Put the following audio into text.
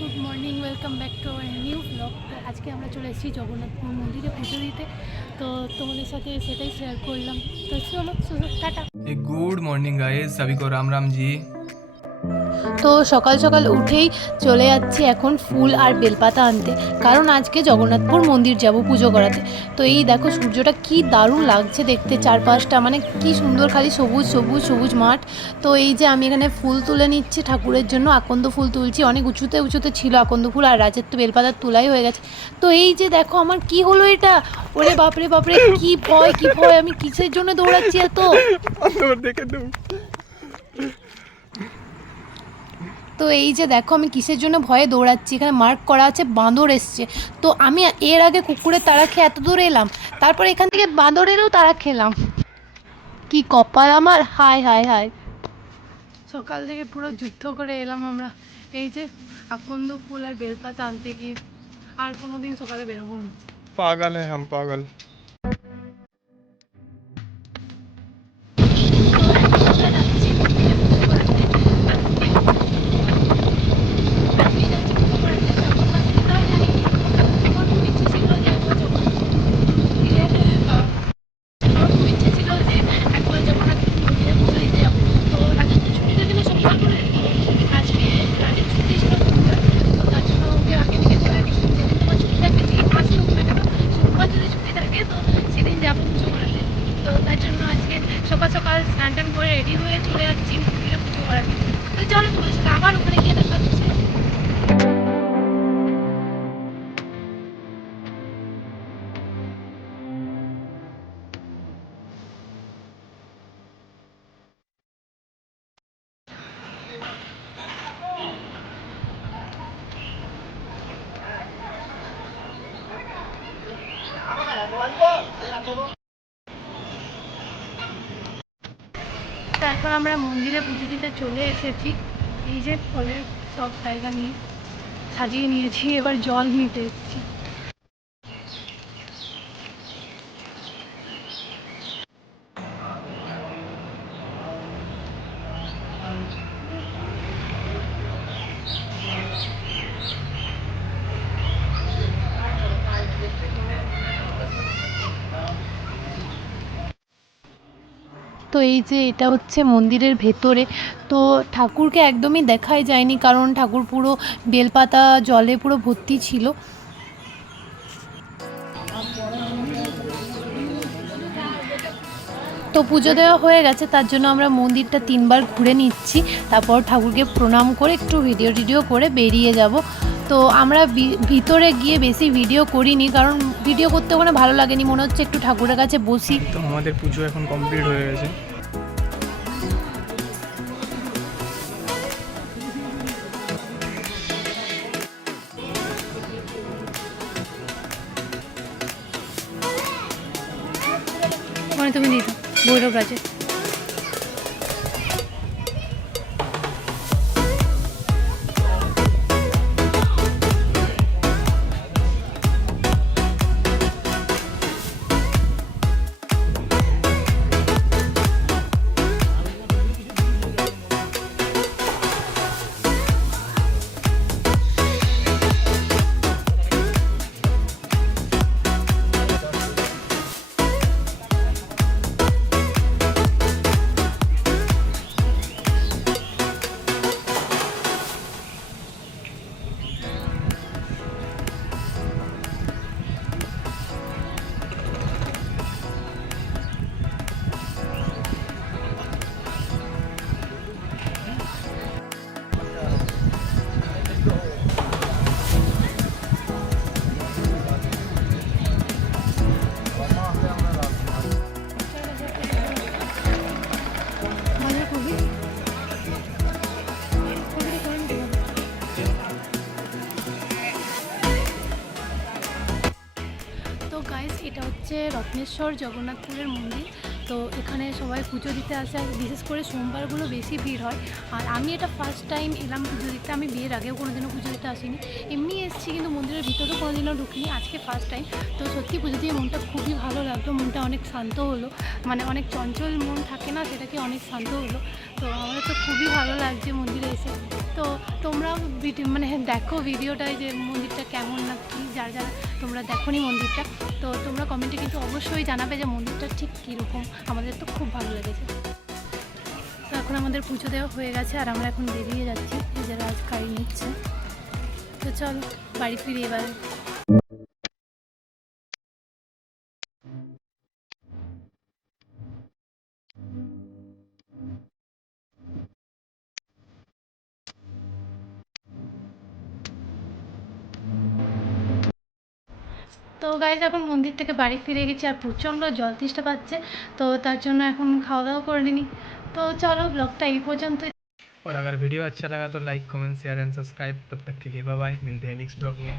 Good morning, welcome back to our new blog. তো আজকে আমরা চলে এসেছি জগন্নাথপুর মন্দিরে পুজো দিতে। তো তোমাদের সাথে সেটাই শেয়ার করলাম। তো চলো টাটা। गुड मॉर्निंग गाइस, सभी को राम राम जी। তো সকাল সকাল উঠেই চলে যাচ্ছি এখন ফুল আর বেলপাতা আনতে, কারণ আজকে জগন্নাথপুর মন্দির যাব পুজো করাতে। তো এই দেখো সূর্যটা কি দারুণ লাগছে দেখতে, চারপাশটা মানে কি সুন্দর, খালি সবুজ সবুজ সবুজ মাঠ। তো এই যে আমি এখানে ফুল তুলে নিচ্ছি ঠাকুরের জন্য, আকন্দ ফুল তুলছি। অনেক উঁচুতে উঁচুতে ছিল আকন্দ ফুল, আর রাজের তো বেলপাতার তোলাই হয়ে গেছে। তো এই যে দেখো আমার কি হলো এটা, ওরে বাপরে বাপরে, কি ভয় কি ভয়, আমি কিসের জন্য দৌড়াচ্ছি এত। তো এই যে দেখো আমি কিসের জন্য ভয়ে দৌড়াচ্ছি, এখানে মার্ক করা আছে বাঁদর এসছে। তো আমি এর আগে কুকুরের তাড়া খেয়ে এত দূরে এলাম, তারপর এখান থেকে বাঁদরেরও তাড়া খেলাম। কি কপাল আমার, হায় হায় হায়। সকাল থেকে পুরো যুদ্ধ করে এলাম আমরা এই যে আকন্দ ফুল আর বেলপাতা আনতে গিয়ে। আর কোনোদিন সকালে বেরোবো না। पागल है हम पागल। সকাল সকাল স্নান টান করে রেডি হয়ে চলে যাচ্ছি মন্দিরে পুজো করাতে। তো চলো তোমার সাথে আবার ওখানে গিয়ে দেখা হচ্ছে। তো এখন আমরা মন্দিরে পুজো দিতে চলে এসেছি। এই যে ফলের সব জায়গা নিয়ে সাজিয়ে নিয়েছি, এবার জল নিতে এসেছি। তো এই যে এটা হচ্ছে মন্দিরের ভেতরে। তো ঠাকুরকে একদমই দেখাই যায়নি, কারণ ঠাকুর পুরো বেলপাতা জলে পুরো ভর্তি ছিল। তো পুজো দেওয়া হয়ে গেছে, তার জন্য আমরা মন্দিরটা 3বার ঘুরে নিচ্ছি, তারপর ঠাকুরকে প্রণাম করে একটু ভিডিও করে বেরিয়ে যাব। তো আমরা ভিতরে গিয়ে বেশি ভিডিও করিনি, কারণ ভিডিও করতে ওখানে ভালো লাগেনি, মনে হচ্ছে একটু ঠাকুরের কাছে বসি। তো আমাদের পুজো এখন কমপ্লিট হয়ে গেছে। মানে তুমি দিত ভৈরব রাজে। গাইস, এটা হচ্ছে রত্নেশ্বর জগন্নাথপুরের মন্দির। তো এখানে সবাই পুজো দিতে আসে, আর বিশেষ করে সোমবারগুলো বেশি ভিড় হয়। আর আমি এটা ফার্স্ট টাইম এলাম পুজো দিতে, আমি বিয়ের আগেও কোনোদিনও পুজো দিতে আসিনি, এমনি এসেছি, কিন্তু মন্দিরের ভিতরেও কোনোদিনও ঢুকিনি, আজকে ফার্স্ট টাইম। তো সত্যি পুজো দিয়ে মনটা খুবই ভালো লাগলো, মনটা অনেক শান্ত হলো, মানে অনেক চঞ্চল মন থাকে না, সেটাকে অনেক শান্ত হলো। তো আমার তো খুবই ভালো লাগছে মন্দিরে এসে। তো তোমরা ভিডিও মানে দেখো ভিডিওটাই যে মন্দিরটা কেমন না কি, যারা যারা তোমরা দেখোনি মন্দিরটা, তো তোমরা কমেন্টে কিন্তু অবশ্যই জানাবে যে মন্দিরটা ঠিক কীরকম। আমাদের তো খুব ভালো লেগেছে। তো এখন আমাদের পুজো দেওয়া হয়ে গেছে আর আমরা এখন বেরিয়ে যাচ্ছি, যারা আজ গাড়ি নিচ্ছে। তো চলো বাড়ি ফিরে এবার। তো গাইজ এখন মন্দির থেকে বাড়ি ফিরে গেছি আর প্রচণ্ড জল তেষ্টা পাচ্ছে, তো তার জন্য এখন খাওয়া দাওয়া করে নিই। তো চলো ব্লগটা এই পর্যন্ত। और अगर वीडियो अच्छा लगा तो like comment share and subscribe. तब तक के लिए बाय बाय, मिलते हैं नेक्स्ट ब्लॉग में।